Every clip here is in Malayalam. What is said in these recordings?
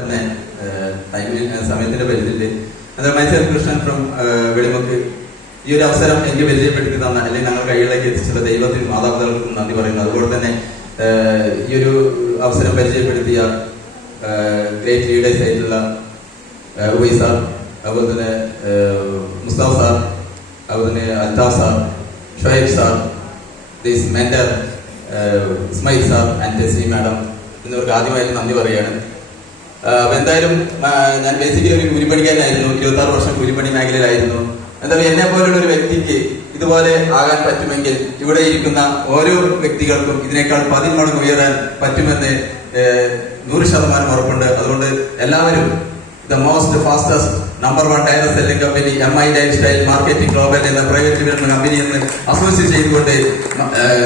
തന്നെ സമയത്തിന്റെ പരിധിയിൽ മൈസെൽഫ് കൃഷ്ണൻ ഫ്രം വെളിമുക്ക് ഈ ഒരു അവസരം എനിക്ക് പരിചയപ്പെടുത്തി തന്ന അല്ലെങ്കിൽ ഞങ്ങൾ കൈകളിലേക്ക് എത്തിച്ചുള്ള ദൈവത്തിനും മാതാപിതാക്കൾക്കും നന്ദി പറയുന്നു. അതുപോലെ തന്നെ ഈ ഒരു അവസരം പരിചയപ്പെടുത്തിയ ഗ്രേറ്റ് ലീഡേഴ്സ് ആയിട്ടുള്ള ഉബൈ സാർ, അതുപോലെ തന്നെ മുസ്താഫ് സാർ, അതുപോലെ തന്നെ Althaf sir, Shuhaib sir, this mentor Ismail sir and Tessy madam എന്നിവർക്ക് ആദ്യമായിട്ട് നന്ദി പറയുകയാണ്. എന്തായാലും ഞാൻ ബേസിക്കലി ഒരു കൂലിപ്പണിക്കാരനായിരുന്നു. 26 വർഷം കൂലിപ്പണി മേഖലയിലായിരുന്നു. എന്തായാലും എന്നെ പോലുള്ള ഒരു വ്യക്തിക്ക് ഇതുപോലെ ആകാൻ പറ്റുമെങ്കിൽ ഇവിടെ ഇരിക്കുന്ന ഓരോ വ്യക്തികൾക്കും ഇതിനേക്കാൾ 10 മടങ്ങ് ഉയരാൻ പറ്റുമെന്ന് 100% ഉറപ്പുണ്ട്. അതുകൊണ്ട് എല്ലാവരും the most fastest number 1 tyre selling company MI lifestyle marketing global എന്ന പ്രൈവറ്റ് ലിമിറ്റഡ് കമ്പനി എന്ന് അസോസിയേറ്റ് ചെയ്തുകൊണ്ട്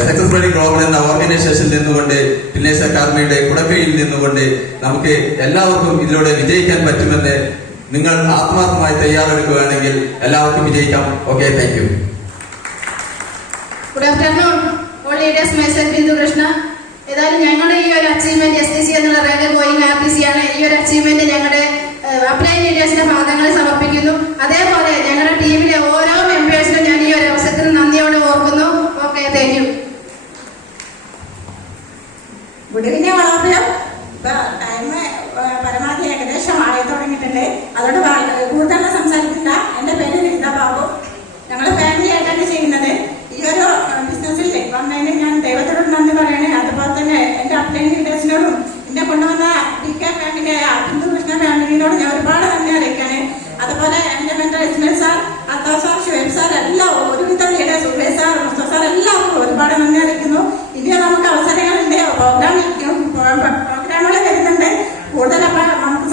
സക്സസ് ബഡി ഗ്ലോബൽ എന്ന ഓർഗനൈസേഷനിൽ നിന്നുകൊണ്ട് ഫിറ്റ്നസ് അക്കാദമിയുടെ കുടക്കീഴിൽ നിന്നുകൊണ്ട് നമുക്ക് എല്ലാവർക്കും ഇതിലൂടെ വിജയിക്കാൻ പറ്റുമെന്ന് നിങ്ങൾ ആത്മാർത്ഥമായി തയ്യാറെടുക്കുകയാണെങ്കിൽ എല്ലാവർക്കും വിജയിക്കാം. Okay, thank you. Good afternoon all leaders. Myself Bindu Krishna. ഏതായാലും ഞങ്ങളുടെ ഈ ഒരു അച്ചീവ്മെന്റ് STC എന്നുള്ള റാങ്ക് ഗോയിങ് RTC ആണ്. ഈ ഒരു അച്ചീവ്മെന്റ് ഞങ്ങളുടെ അപ്ലൈൻ ലീഡേഴ്സിന്റെ ഭാഗങ്ങളിൽ സമർപ്പിക്കുന്നു. അതേപോലെ ഞങ്ങളുടെ ടീമിലെ ഓരോ മെമ്പേഴ്സിനും ഞാൻ ഈ ഒരു അവസരത്തിൽ നന്ദിയോടെ ഓർക്കുന്നു. Okay, thank you. Good evening വളർത്തിയോ. ടൈം പരമാവധി ഏകദേശം ആയി തുടങ്ങിയിട്ടുണ്ട്. അതുകൊണ്ട് കൂടുതൽ സംസാരിക്കില്ല. എൻ്റെ പേര് ലളിത ബാബു. ഞങ്ങൾ ഫാമിലി ആയിട്ടാണ് ചെയ്യുന്നത്. ഈ ഒരു ബിസിനസ്സിൽ വന്നതിന് ഞാൻ ദൈവത്തോട് നന്ദി പറയണേ. അതുപോലെ തന്നെ എൻ്റെ അപ്ലൈൻ ലീഡേഴ്സിനോടും എന്നെ കൊണ്ടുവന്ന DK ഫാമിലി ബിന്ദു കൃഷ്ണ ഫാമിലിനോട് ഞാൻ ഒരുപാട് നന്ദി അറിയിക്കാണ്. അതുപോലെ എൻ്റെ mentor Ismail sir, Althaf sir, Shuhaib sir, എല്ലാം ഒരുവിധം leaders, Ubai sir, Mustafa sir, എല്ലാവർക്കും ഒരുപാട് നന്ദി അറിയിക്കുന്നു. ഇനി നമുക്ക് അവസരങ്ങളുണ്ട്, പ്രോഗ്രാമുകൾ വരുന്നുണ്ട്. കൂടുതൽ നമുക്ക്